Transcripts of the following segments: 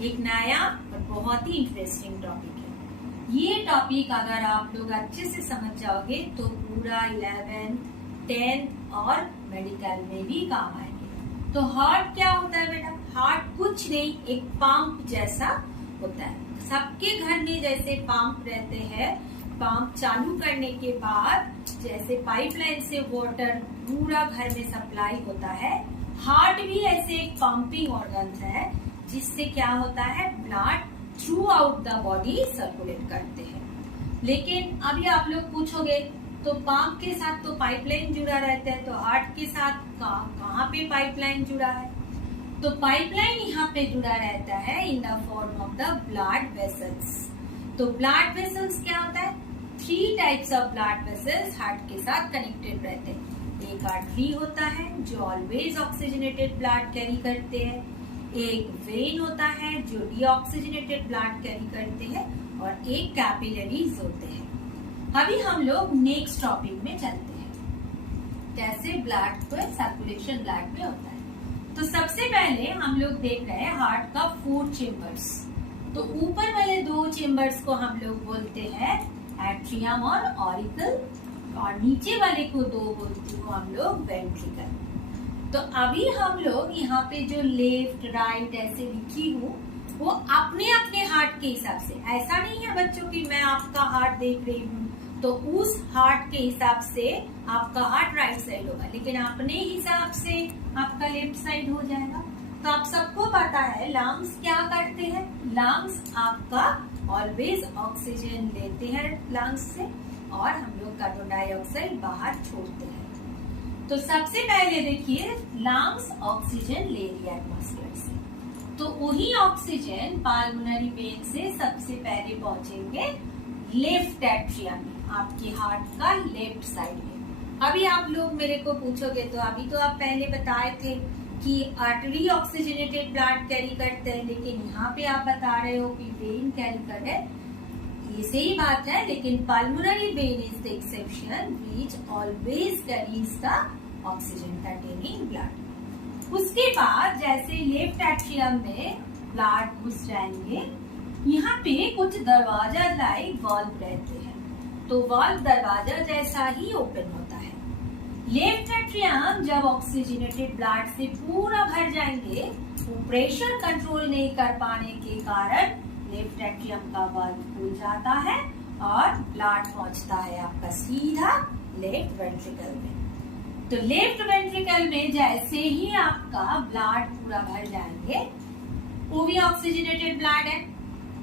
एक नया और बहुत ही इंटरेस्टिंग टॉपिक है। ये टॉपिक अगर आप लोग अच्छे से समझ जाओगे तो पूरा 11th, 10th और मेडिकल में भी काम आएंगे। तो हार्ट क्या होता है बेटा? हार्ट कुछ नहीं, एक पंप जैसा होता है। सबके घर में जैसे पंप रहते हैं, पंप चालू करने के बाद जैसे पाइपलाइन से वाटर पूरा घर में सप्लाई होता है, हार्ट भी ऐसे एक पंपिंग ऑर्गन है जिससे क्या होता है, blood through out the body circulate करते हैं। लेकिन अभी आप लोग पूछोगे तो पंप के साथ तो पाइपलाइन जुड़ा रहता है, तो हार्ट के साथ कहाँ पे पाइपलाइन जुड़ा है? तो पाइपलाइन यहाँ पे जुड़ा रहता है in the form of the blood vessels. तो ब्लड वेसल्स क्या होता है? 3 types of blood vessels heart के साथ कनेक्टेड रहते हैं। एक आर्टरी होता है जो ऑलवेज ऑक्सीजनेटेड ब्लड कैरी करते हैं, एक वेन होता है जो डीऑक्सीजनेटेड ब्लड कैरी करते हैं, और एक कैपिलरीज होते हैं। अभी हम लोग नेक्स्ट टॉपिक में चलते हैं, कैसे ब्लड को सर्कुलेशन ब्लड में होता है। तो सबसे पहले हम लोग देख रहे हैं हार्ट का 4 चेम्बर्स। तो ऊपर वाले 2 चेम्बर्स को हम लोग बोलते हैं एट्रियम और ऑरिकल, और नीचे वाले को 2 बोलते हो हम लोग वेंट्रिकल। तो अभी हम लोग यहाँ पे जो लेफ्ट राइट ऐसे लिखी हूँ वो अपने अपने हार्ट के हिसाब से, ऐसा नहीं है बच्चों की मैं आपका हार्ट देख रही हूँ तो उस हार्ट के हिसाब से आपका हार्ट राइट साइड होगा, लेकिन अपने हिसाब से आपका लेफ्ट साइड हो जाएगा। तो आप सबको पता है लंग्स क्या करते हैं? लंग्स आपका ऑलवेज ऑक्सीजन लेते हैं लंग्स से, और हम लोग कार्बन डाइऑक्साइड बाहर छोड़ते हैं। तो सबसे पहले देखिए लंग्स ऑक्सीजन ले लिया एटमॉस्फेयर से, तो वही ऑक्सीजन पल्मोनरी वेन से सबसे पहले पहुंचेंगे लेफ्ट एट्रियम में, आपके हार्ट का लेफ्ट साइड में। अभी आप लोग मेरे को पूछोगे तो अभी तो आप पहले बताए थे कि आर्टरी ऑक्सीजनेटेड ब्लड कैरी करते हैं, लेकिन यहाँ पे आप बता रहे हो कि वेन कैरी कर रहे हैं। ये सही बात है, लेकिन pulmonary vein is the exception which always carries the oxygen containing blood. उसके बाद जैसे लेफ्ट एट्रियम में ब्लड घुस जाएंगे, यहाँ पे कुछ दरवाजा लाइक वाल्व रहते हैं, तो वाल्व दरवाजा जैसा ही ओपन होता है। लेफ्ट एट्रियम जब ऑक्सीजनेटेड ब्लड से पूरा भर जाएंगे, वो प्रेशर कंट्रोल नहीं कर पाने के कारण लेफ्ट एट्रियम का वाल्व खुल जाता है और ब्लड पहुंचता है आपका सीधा लेफ्ट वेंट्रिकल में। तो लेफ्ट वेंट्रिकल में जैसे ही आपका ब्लड पूरा भर जाएंगे, वो भी ऑक्सीजनेटेड ब्लड है,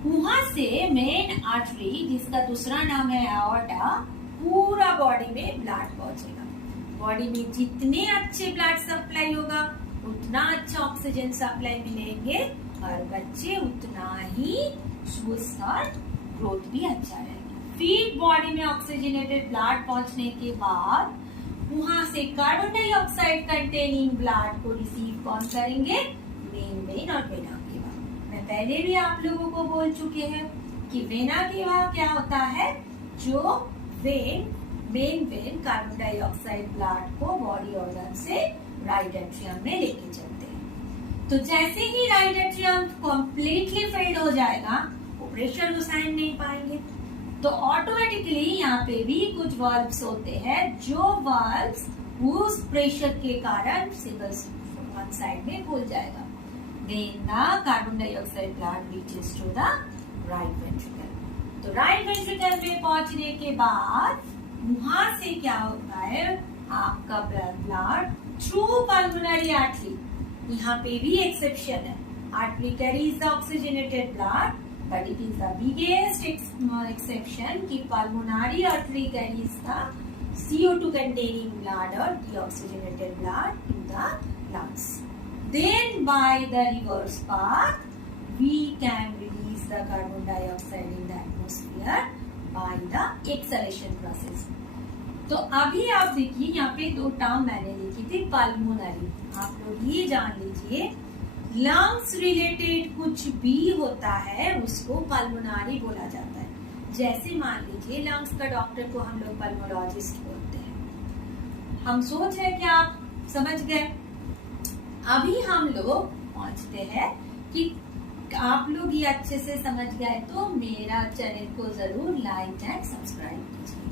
वहां से मेन आर्टरी जिसका दूसरा नाम है एओर्टा, पूरा बॉडी में ब्लड पहुंचेगा। बॉडी में जितने अच्छे ब्लड सप्लाई होगा उतना अच्छा ऑक्सीजन सप्लाई मिलेंगे, और बच्चे उतना ही स्वस्थ और ग्रोथ भी अच्छा रहेगा। फिर बॉडी में ऑक्सीजनेटेड ब्लड पहुंचने के बाद वहां से कार्बन डाइऑक्साइड कंटेनिंग ब्लड को रिसीव कौन करेंगे? मेन वेन और वेना केवा। मैं पहले भी आप लोगों को बोल चुके हैं कि वेना केवा क्या होता है, जो main vein carbon dioxide blood को बॉडी ऑर्गन से राइट एट्रियम में लेके चलते हैं। तो जैसे ही राइट एट्रियम कम्प्लीटली फिल्ड हो जाएगा, वो प्रेशर को सहन नहीं पाएंगे, तो ऑटोमेटिकली यहाँ पे भी कुछ वाल्व्स होते हैं, जो वाल्व्स उस प्रेशर के कारण सिंगल वन साइड में खुल जाएगा। Then the carbon dioxide blood reaches to the right ventricle. तो राइट वेंट्रिकल में पहुंचने के बाद वहां से क्या होता है, आपका ब्लड थ्रू पल्मोनरी आर्टरी, यहाँ पे भी एक्सेप्शन है, artery carries the oxygenated blood, but it is the biggest exception कि pulmonary artery carries the CO2 containing blood or deoxygenated blood in the lungs. Then by the reverse path, we can release the carbon dioxide in the atmosphere by the exhalation process. तो अभी आप देखिए यहाँ पे 2 term मैंने लिखी थी pulmonary, आप लोग ये जान लीजिए लंग्स रिलेटेड कुछ भी होता है उसको पल्मोनरी बोला जाता है। जैसे मान लीजिए लंग्स का डॉक्टर को हम लोग पल्मोलॉजिस्ट बोलते हैं। हम सोच रहे कि आप समझ गए। अभी हम लोग पहुंचते हैं कि आप लोग ये अच्छे से समझ गए तो मेरा चैनल को जरूर लाइक एंड सब्सक्राइब कीजिए।